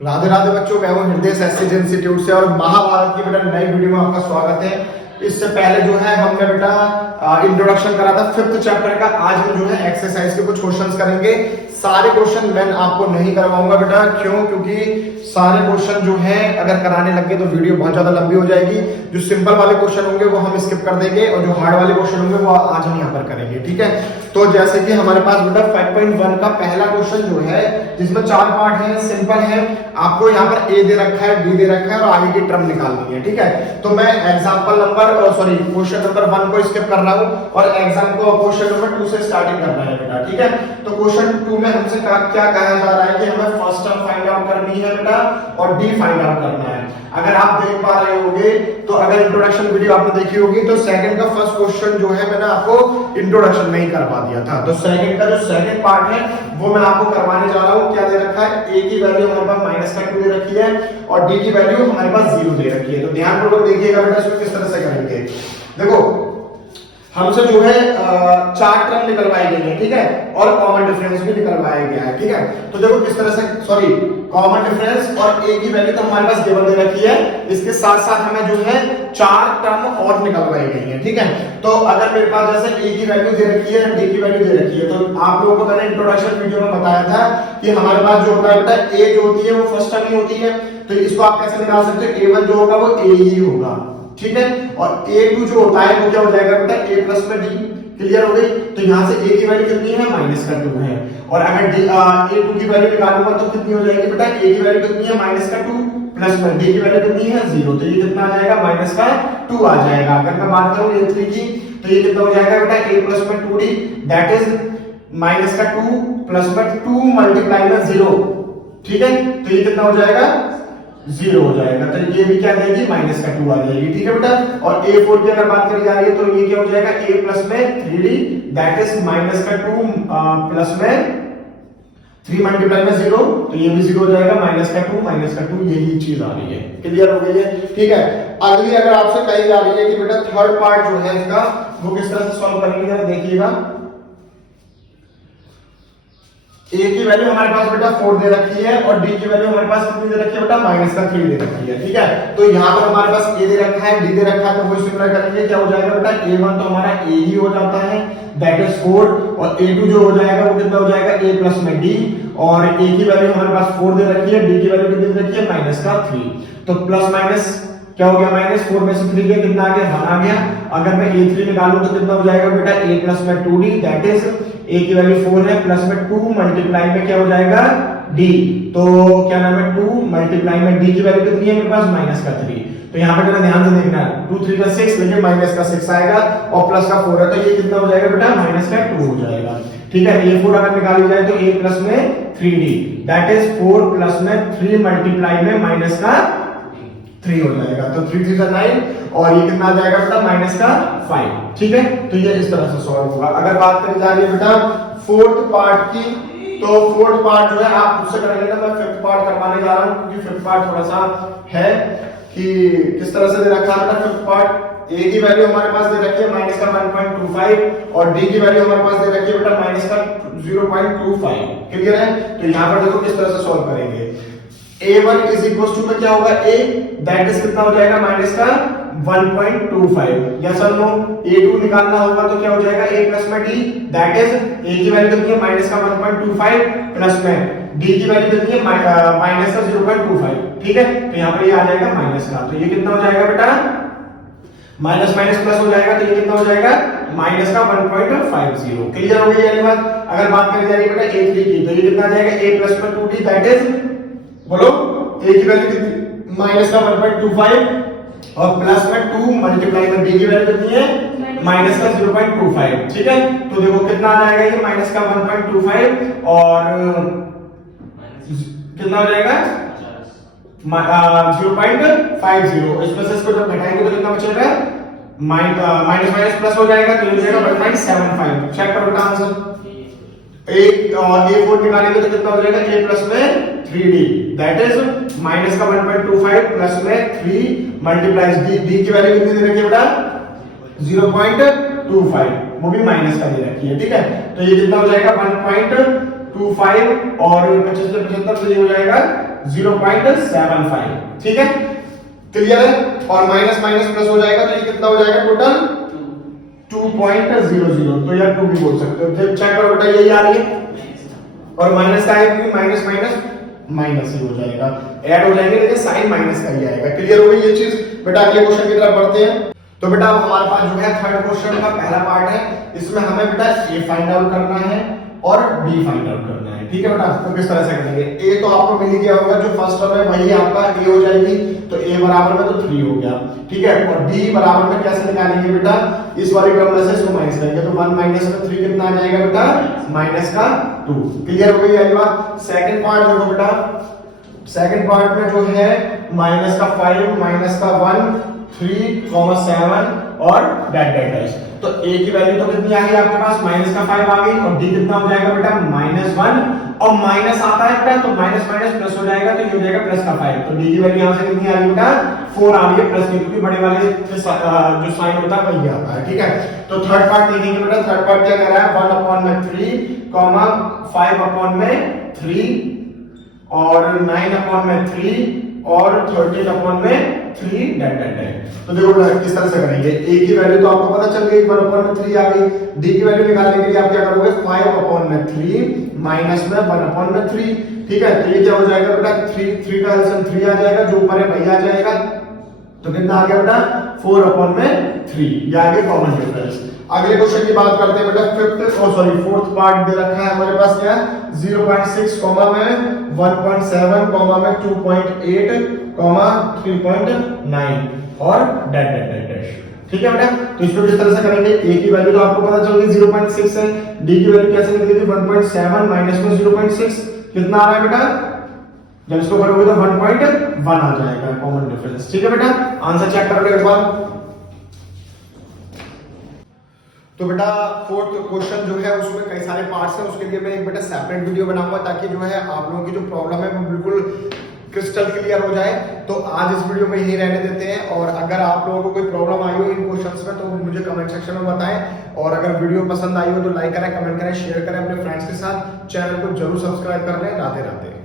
राधे राधे बच्चों, मैं हूं हृदय एसएस इंस्टीट्यूट से और महाभारत की बेटा नई वीडियो में आपका स्वागत है। इससे पहले जो है हमने बेटा इंट्रोडक्शन करा था 5th चैप्टर का। आज हम जो है एक्सरसाइज के कुछ क्वेश्चंस करेंगे। सारे क्वेश्चन मैं आपको नहीं करवाऊंगा बेटा, क्यों? क्योंकि सारे क्वेश्चन जो है अगर कराने लगे तो वीडियो बहुत ज्यादा लंबी हो जाएगी। जो सिंपल वाले क्वेश्चन होंगे वो हम स्किप कर देंगे और जो हार्ड वाले क्वेश्चन होंगे वो आज हम यहाँ पर करेंगे, ठीक है। तो जैसे कि हमारे पास बेटा 5.1 का पहला क्वेश्चन जो है, जिसमें 4 पार्ट है, सिंपल है। आपको यहाँ पर ए दे रखा है, बी दे रखा है और आगे की टर्म निकालनी है, ठीक है। तो मैं एग्जाम्पल नंबर क्वेश्चन नंबर 1 को स्किप कर रहा हूँ और एग्जाम को क्वेश्चन नंबर 2 से स्टार्टिंग करना है बेटा, ठीक है। तो क्वेश्चन 2 में हमसे क्या कहा जा रहा है कि हमें फर्स्ट टर्म फाइंड आउट करनी है बेटा और डी फाइंड आउट करना है। अगर आप देख पा रहे होगे तो अगर इंट्रोडक्शन वीडियो आपने देखी होगी तो सेकंड का फर्स्ट क्वेश्चन जो है मैंने आपको इंट्रोडक्शन में ही करवा दिया था। तो सेकंड का जो सेकंड पार्ट है वो मैं आपको करवाने जा रहा हूँ। क्या दे रखा है? ए की वैल्यू हमारे पास -2 दे रखी है और डी की वैल्यू हमारे पास 0 दे रखी है। तो ध्यानपूर्वक देखिएगा बेटा इसको किस तरह से करेंगे। देखो हमसे जो है 4 टर्म निकलवाई गई है, ठीक है, और कॉमन डिफरेंस भी निकलवाया गया है, ठीक है। तो देखो किस तरह से कॉमन डिफरेंस और ए की वैल्यू तो हमारे पास गिवन दे रखी है। इसके साथ साथ हमें जो है 4 टर्म और निकलवाई गई है, ठीक है। तो अगर मेरे पास जैसे ए की वैल्यू दे रखी है, डी की वैल्यू दे रखी है, तो आप लोगों को मैंने इंट्रोडक्शन वीडियो में बताया था कि हमारे पास जो होता है बेटा ए जो होती है वो फर्स्ट टर्म ही होती है। तो इसको आप कैसे निकाल सकते हो? A1 जो होगा वो ए ही होगा, ठीक है। और A2 जो होता है वो क्या हो जाएगा बेटा? A प्लस में D। क्लियर हो गई? तो यहां से A की वैल्यू कितनी है? -2 है। और अगर A2 की वैल्यू निकालूंगा तो कितनी हो जाएगी बेटा? A की वैल्यू कितनी है? -2 प्लस में D की वैल्यू कितनी है? 0। तो ये कितना आ जाएगा? -2 आ जाएगा। अगर मैं बात करूं A3 की तो ये कितना हो जाएगा बेटा? A प्लस में 2D दैट इज -2 प्लस में 2 मल्टीप्लाई में 0, ठीक है। तो ये कितना हो जाएगा? 0 हो जाएगा। तो ये भी क्या देगी? -2 आ जाएगी, ठीक है बेटा। और A4 की अगर बात करी जा रही है तो ये क्या हो जाएगा? A प्लस में 3D दैट इज -2 प्लस में 3 मल्टीप्लाई में 0, तो ये भी 0 हो जाएगा। -2 यही चीज आ रही है। क्लियर हो गई है? ठीक है। अगली अगर आपसे कही जा रही है कि बेटा थर्ड पार्ट जो है इसका वो किस तरह से सॉल्व करेंगे, देखिएगा। A की वैल्यू हमारे पास बेटा 4 दे रखी है और D की वैल्यू हमारे पास कितनी दे रखी है बेटा? -3 दे रखी है, ठीक है। तो यहाँ पर हमारे पास A दे रखा है, D दे रखा है, तो वही सिमिलर करेंगे। क्या हो जाएगा बेटा? A1 तो हमारा A ही हो जाता है दैट इज 4 और A2 जो हो जाएगा वो कितना हो जाएगा? A प्लस में D और A की वैल्यू हमारे पास 4 दे रखी है, D की वैल्यू कितनी दे रखी है? -3। तो प्लस माइनस क्या हो गया? -4 में से 3 गया, कितना आ गया? 1 आ गया। अगर मैं A3 निकालूं तो कितना हो जाएगा बेटा? A प्लस में 2D दैट इज A की वैल्यू 4 है प्लस में 2 मल्टीप्लाई में क्या हो जाएगा? D। तो क्या नाम है? 2 मल्टीप्लाई में D की वैल्यू कितनी है मेरे पास? -3। तो यहाँ पे जरा ध्यान से देखना है, 2 3 का 6 लेकिन -6 आएगा और प्लस का 4 है, तो ये कितना हो जाएगा बेटा? -2 हो जाएगा, ठीक है। A4 अगर निकाली जाए तो A प्लस में 3D दैट इज 4 प्लस में 3 मल्टीप्लाई में -3 हो जाएगा। तो 3 3 9 और ये कितना आ जाएगा बेटा? -5, ठीक है। तो ये इस तरह से सॉल्व होगा। अगर बात करी जा रही है बेटा फोर्थ पार्ट की, तो फोर्थ पार्ट जो है आप मुझसे करेंगे ना, मैं फिफ्थ पार्ट करवाने जा रहा हूं क्योंकि फिफ्थ पार्ट थोड़ा सा है कि किस तरह से दे रखा है बेटा फिफ्थ पार्ट। A की वैल्यू हमारे पास दे रखी है -1.25 और D की वैल्यू हमारे पास दे रखी है बेटा -0.25। क्लियर है? तो यहाँ पर देखो किस तरह से सॉल्व करेंगे। A1 इज इक्वल टू में क्या होगा? A दैट इज कितना हो जाएगा? -1.25। यस और नो? A2 निकालना होगा तो क्या हो जाएगा? A प्लस में D दैट इज A की वैल्यू कितनी है? -1.25 प्लस में D की वैल्यू कितनी है? -0.25, ठीक है। तो यहाँ पर ये आ जाएगा माइनस का, तो ये कितना हो जाएगा बेटा? माइनस माइनस प्लस हो जाएगा, तो ये कितना हो जाएगा? -1.50। क्लियर हो गई ये बात? अगर बात करी जा रही है बेटा A3 की तो ये कितना आ जाएगा? A प्लस में 2D दैट इज, बोलो, A की वैल्यू कितनी? -1.25 और प्लस में 2 मल्टीप्लाई में D की वैल्यू कितनी है? -0.25, ठीक है। तो देखो कितना आ जाएगा? ये -1.25 और कितना हो जाएगा? 0.50। इसमें से इसको जब घटाएंगे तो कितना बचेगा? माइनस माइनस प्लस हो जाएगा तो ये हो जाएगा 1.75। चेक करो बेटा आंसर। एक और A4 निकालेंगे तो कितना हो जाएगा? A प्लस में 3D दैट इज -1.25 प्लस में 3 मल्टीप्लाई D की वैल्यू कितनी दे रखी है बेटा? 0.25, वो भी माइनस का दे रखी है, ठीक है। तो ये कितना हो जाएगा? 1.25 और 75 तो ये हो जाएगा 0.75, ठीक है, क्लियर है। और माइनस माइनस प्लस हो जाएगा तो ये कितना हो जाएगा टोटल 2.00, तो यार 2 भी बोल सकते हो। चेक करो बेटा, यही आ रही है और माइनस का है क्योंकि माइनस माइनस माइनस ही हो जाएगा, ऐड हो जाएंगे लेकिन साइन माइनस का ही आएगा। क्लियर हो गई ये चीज बेटा। अगले क्वेश्चन की तरफ बढ़ते हैं। तो बेटा हमारे पास जो है थर्ड क्वेश्चन का पहला पार्ट है, इसमें हमें बेटा ए फाइंड आउट करना है और बी फाइंड आउट करना है, ठीक है बेटा। तो किस तरह से करेंगे, ए तो आपको मिल गया होगा, जो फर्स्ट टर्म है वही आपका ए हो जाएगी, तो ए बराबर में तो 3 हो गया, ठीक है। और बी बराबर में कैसे निकालेंगे बेटा, इस वाली टर्म में से इसको माइनस करेंगे, तो 1 माइनस में 3 कितना आ जाएगा बेटा, माइनस का 2। क्लियर हो गई ये बात। सेकंड पार्ट देखो बेटा, सेकंड पार्ट में जो है माइनस का 5, माइनस का 1, 3, 7 और डैट डैट डैश। तो a की वैल्यू तो कितनी आ गई आपके पास, माइनस का 5 आ गई, और d कितना हो जाएगा बेटा, -1, और माइनस आता है बेटा तो माइनस माइनस प्लस हो जाएगा, तो ये हो जाएगा प्लस का 5। तो d की वैल्यू यहां से कितनी आ गई बेटा, 4 आ रही है प्लस की, क्योंकि बड़े वाले जो साइन होता है वही आता है, ठीक है। तो थर्ड पार्ट देखेंगे बेटा, थर्ड पार्ट क्या कह रहा है, 1/3, 5/3 और 9/3 और 13/3 डैट डैट डैट। तो देखो किस तरह से करेंगे, a की वैल्यू तो आपको पता चल गई 1/3 आ गई, d की वैल्यू निकालने के लिए आप क्या करोगे, 5/3 माइनस में 1/3, ठीक है। तो ये क्या हो जाएगा बेटा, 3 का एलसीएम 3 आ जाएगा, जो ऊपर है वही आ जाएगा, तो कितना आ गया बेटा 4/3, ये आ गया कॉमन डिफरेंस। अगले क्वेश्चन की बात करते हैं बेटा, फोर्थ पार्ट दे रखा है हमारे पास, क्या 0.6 कॉमा में 1.7 कॉमा में 2.8 कॉमा 3.9 और डैट डैट डैट डैश, ठीक है बेटा। तो इसको किस तरह से करेंगे, a की वैल्यू तो आपको पता चल गई 0.6 है, d की वैल्यू कैसे निकलेगी, 1.7 माइनस में 0.6 कितना आ रहा है बेटा, जब इसको करोगे तो 1.1 आ जाएगा कॉमन डिफरेंस, ठीक है बेटा। आंसर चेक कर लो एक बार। तो बेटा फोर्थ क्वेश्चन जो है उसमें कई सारे पार्ट्स हैं, उसके लिए मैं एक बेटा सेपरेट वीडियो बनाऊंगा, ताकि जो है आप लोगों की जो प्रॉब्लम है वो बिल्कुल क्रिस्टल क्लियर हो जाए। तो आज इस वीडियो को यहीं रहने देते हैं, और अगर आप लोगों को कोई प्रॉब्लम आई हो इन क्वेश्चंस में तो मुझे कमेंट सेक्शन में बताएं, और अगर वीडियो पसंद आई हो तो लाइक करें, कमेंट करें, शेयर करें अपने फ्रेंड्स के साथ, चैनल को जरूर सब्सक्राइब कर लें। राधे राधे।